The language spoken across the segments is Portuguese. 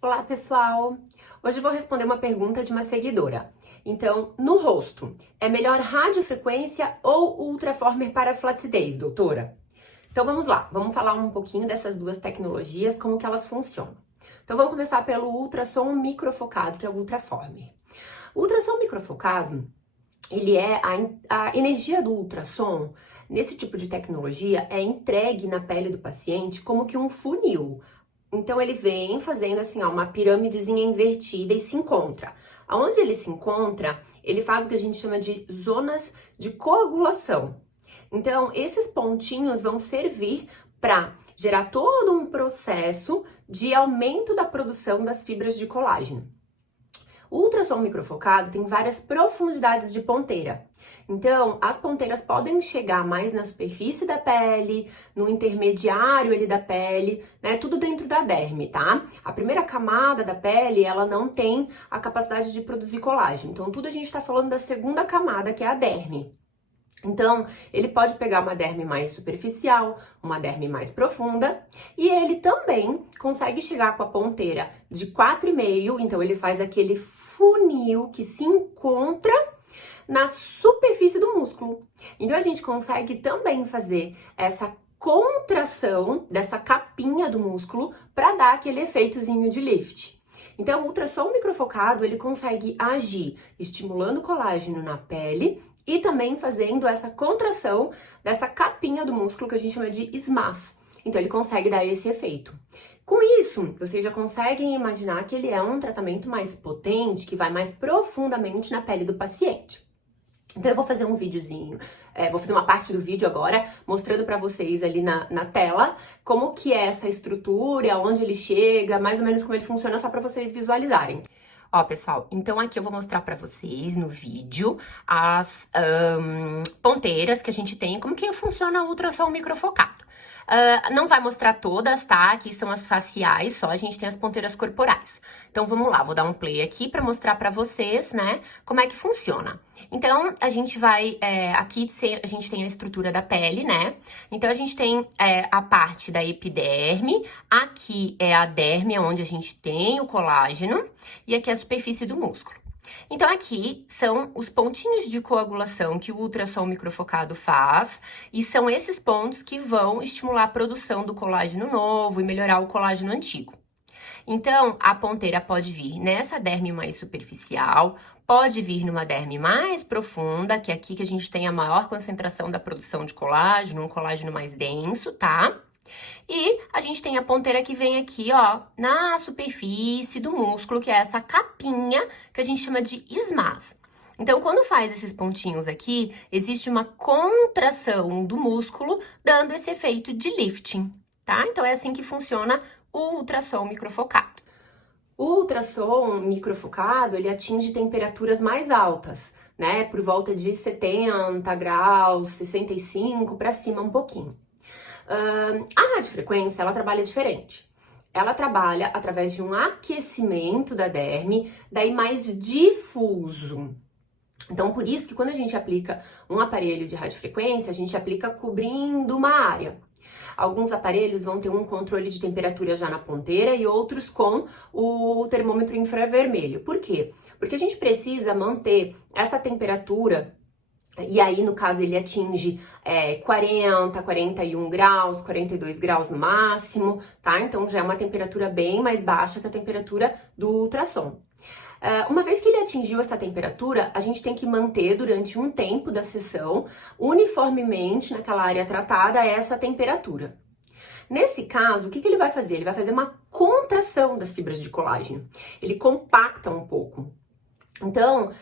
Olá, pessoal! Hoje eu vou responder uma pergunta de uma seguidora. Então, no rosto, é melhor radiofrequência ou ultraformer para flacidez, doutora? Então vamos lá, vamos falar um pouquinho dessas duas tecnologias, como que elas funcionam. Então vamos começar pelo ultrassom microfocado, que é o ultraformer. O ultrassom microfocado, ele é a energia do ultrassom, nesse tipo de tecnologia, é entregue na pele do paciente como que um funil. Então ele vem fazendo assim, ó, uma pirâmidezinha invertida e se encontra. Aonde ele se encontra, ele faz o que a gente chama de zonas de coagulação. Então, esses pontinhos vão servir para gerar todo um processo de aumento da produção das fibras de colágeno. O ultrassom microfocado tem várias profundidades de ponteira. Então, as ponteiras podem chegar mais na superfície da pele, no intermediário ali da pele, né? Tudo dentro da derme, tá? A primeira camada da pele, ela não tem a capacidade de produzir colágeno. Então, tudo a gente tá falando da segunda camada, que é a derme. Então, ele pode pegar uma derme mais superficial, uma derme mais profunda, e ele também consegue chegar com a ponteira de 4,5, então ele faz aquele funil que se encontra na superfície do músculo. Então, a gente consegue também fazer essa contração dessa capinha do músculo para dar aquele efeitozinho de lift. Então, o ultrassom microfocado, ele consegue agir estimulando o colágeno na pele e também fazendo essa contração dessa capinha do músculo que a gente chama de SMAS. Então, ele consegue dar esse efeito. Com isso, vocês já conseguem imaginar que ele é um tratamento mais potente, que vai mais profundamente na pele do paciente. Então, eu vou fazer um videozinho, vou fazer uma parte do vídeo agora, mostrando pra vocês ali na tela como que é essa estrutura, aonde ele chega, mais ou menos como ele funciona, só pra vocês visualizarem. Ó, pessoal, então aqui eu vou mostrar pra vocês no vídeo as ponteiras que a gente tem, como que funciona o ultrassom microfocado. Não vai mostrar todas, tá? Aqui são as faciais, só a gente tem as ponteiras corporais. Então, vamos lá, vou dar um play aqui pra mostrar pra vocês, né, como é que funciona. Então, a gente vai, aqui a gente tem a estrutura da pele, né? Então, a gente tem a parte da epiderme, aqui é a derme, onde a gente tem o colágeno, e aqui é a superfície do músculo. Então, aqui são os pontinhos de coagulação que o ultrassom microfocado faz, e são esses pontos que vão estimular a produção do colágeno novo e melhorar o colágeno antigo. Então, a ponteira pode vir nessa derme mais superficial, pode vir numa derme mais profunda, que é aqui que a gente tem a maior concentração da produção de colágeno, um colágeno mais denso, tá? E a gente tem a ponteira que vem aqui, ó, na superfície do músculo, que é essa capinha que a gente chama de SMAS. Então, quando faz esses pontinhos aqui, existe uma contração do músculo, dando esse efeito de lifting, tá? Então, é assim que funciona o ultrassom microfocado. O ultrassom microfocado, ele atinge temperaturas mais altas, né? Por volta de 70 graus, 65 para cima um pouquinho. A radiofrequência, ela trabalha diferente. Ela trabalha através de um aquecimento da derme, daí mais difuso. Então, por isso que quando a gente aplica um aparelho de radiofrequência, a gente aplica cobrindo uma área. Alguns aparelhos vão ter um controle de temperatura já na ponteira e outros com o termômetro infravermelho. Por quê? Porque a gente precisa manter essa temperatura. E aí, no caso, ele atinge 40, 41 graus, 42 graus no máximo, tá? Então, já é uma temperatura bem mais baixa que a temperatura do ultrassom. Uma vez que ele atingiu essa temperatura, a gente tem que manter durante um tempo da sessão, uniformemente naquela área tratada, essa temperatura. Nesse caso, o que ele vai fazer? Ele vai fazer uma contração das fibras de colágeno. Ele compacta um pouco. Então,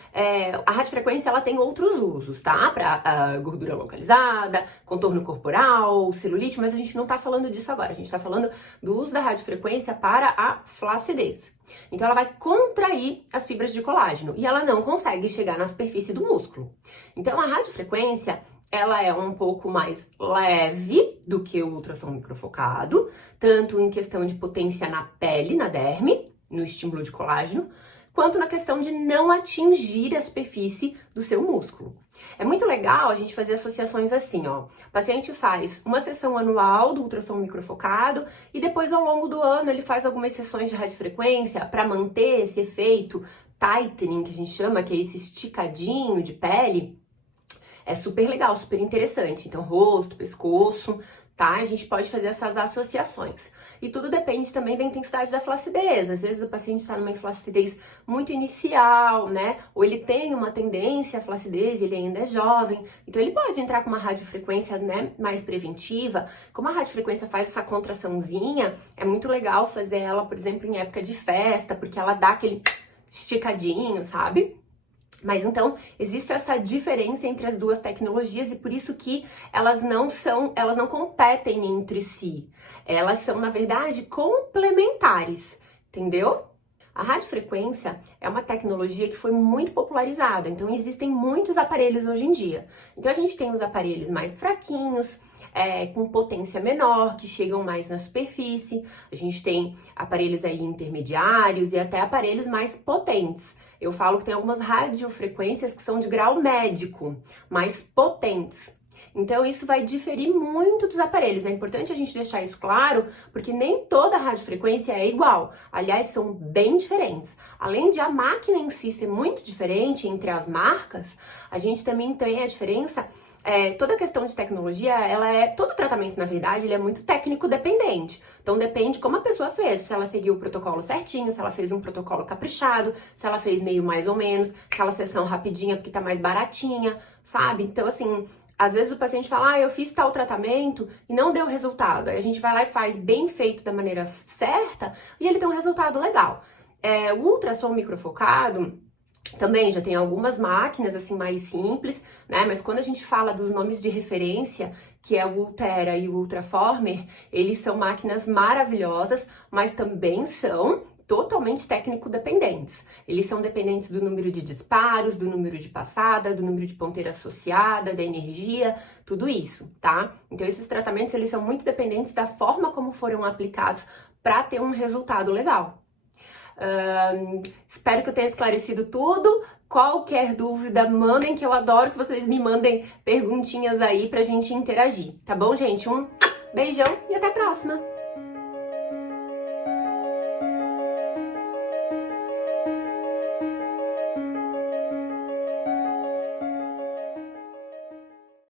a radiofrequência, ela tem outros usos, tá? Para gordura localizada, contorno corporal, celulite, mas a gente não tá falando disso agora. A gente tá falando do uso da radiofrequência para a flacidez. Então, ela vai contrair as fibras de colágeno e ela não consegue chegar na superfície do músculo. Então, a radiofrequência, ela é um pouco mais leve do que o ultrassom microfocado, tanto em questão de potência na pele, na derme, no estímulo de colágeno, quanto na questão de não atingir a superfície do seu músculo. É muito legal a gente fazer associações assim, ó. O paciente faz uma sessão anual do ultrassom microfocado e depois ao longo do ano ele faz algumas sessões de radiofrequência para manter esse efeito tightening, que a gente chama, que é esse esticadinho de pele. É super legal, super interessante. Então, rosto, pescoço, tá? A gente pode fazer essas associações. E tudo depende também da intensidade da flacidez. Às vezes o paciente está numa flacidez muito inicial, né? Ou ele tem uma tendência à flacidez, ele ainda é jovem. Então ele pode entrar com uma radiofrequência, né, mais preventiva. Como a radiofrequência faz essa contraçãozinha, é muito legal fazer ela, por exemplo, em época de festa, porque ela dá aquele esticadinho, sabe? Mas então, existe essa diferença entre as duas tecnologias e por isso que elas não competem entre si. Elas são, na verdade, complementares, entendeu? A radiofrequência é uma tecnologia que foi muito popularizada, então existem muitos aparelhos hoje em dia. Então a gente tem os aparelhos mais fraquinhos, com potência menor, que chegam mais na superfície. A gente tem aparelhos aí intermediários e até aparelhos mais potentes. Eu falo que tem algumas radiofrequências que são de grau médico, mais potentes. Então, isso vai diferir muito dos aparelhos. É importante a gente deixar isso claro, porque nem toda radiofrequência é igual. Aliás, são bem diferentes. Além de a máquina em si ser muito diferente entre as marcas, a gente também tem a diferença. Toda a questão de tecnologia, todo tratamento, na verdade, ele é muito técnico dependente. Então depende como a pessoa fez, se ela seguiu o protocolo certinho, se ela fez um protocolo caprichado, se ela fez meio mais ou menos, aquela sessão rapidinha porque tá mais baratinha, sabe? Então assim, às vezes o paciente fala, eu fiz tal tratamento e não deu resultado. Aí a gente vai lá e faz bem feito da maneira certa e ele tem um resultado legal. O ultrassom microfocado também já tem algumas máquinas assim mais simples, né? Mas quando a gente fala dos nomes de referência, que é o Ultera e o Ultraformer, eles são máquinas maravilhosas, mas também são totalmente técnico-dependentes. Eles são dependentes do número de disparos, do número de passada, do número de ponteira associada, da energia, tudo isso, tá? Então esses tratamentos, eles são muito dependentes da forma como foram aplicados para ter um resultado legal. Espero que eu tenha esclarecido tudo. Qualquer dúvida, mandem, que eu adoro que vocês me mandem perguntinhas aí pra gente interagir, tá bom, gente? Um beijão e até a próxima!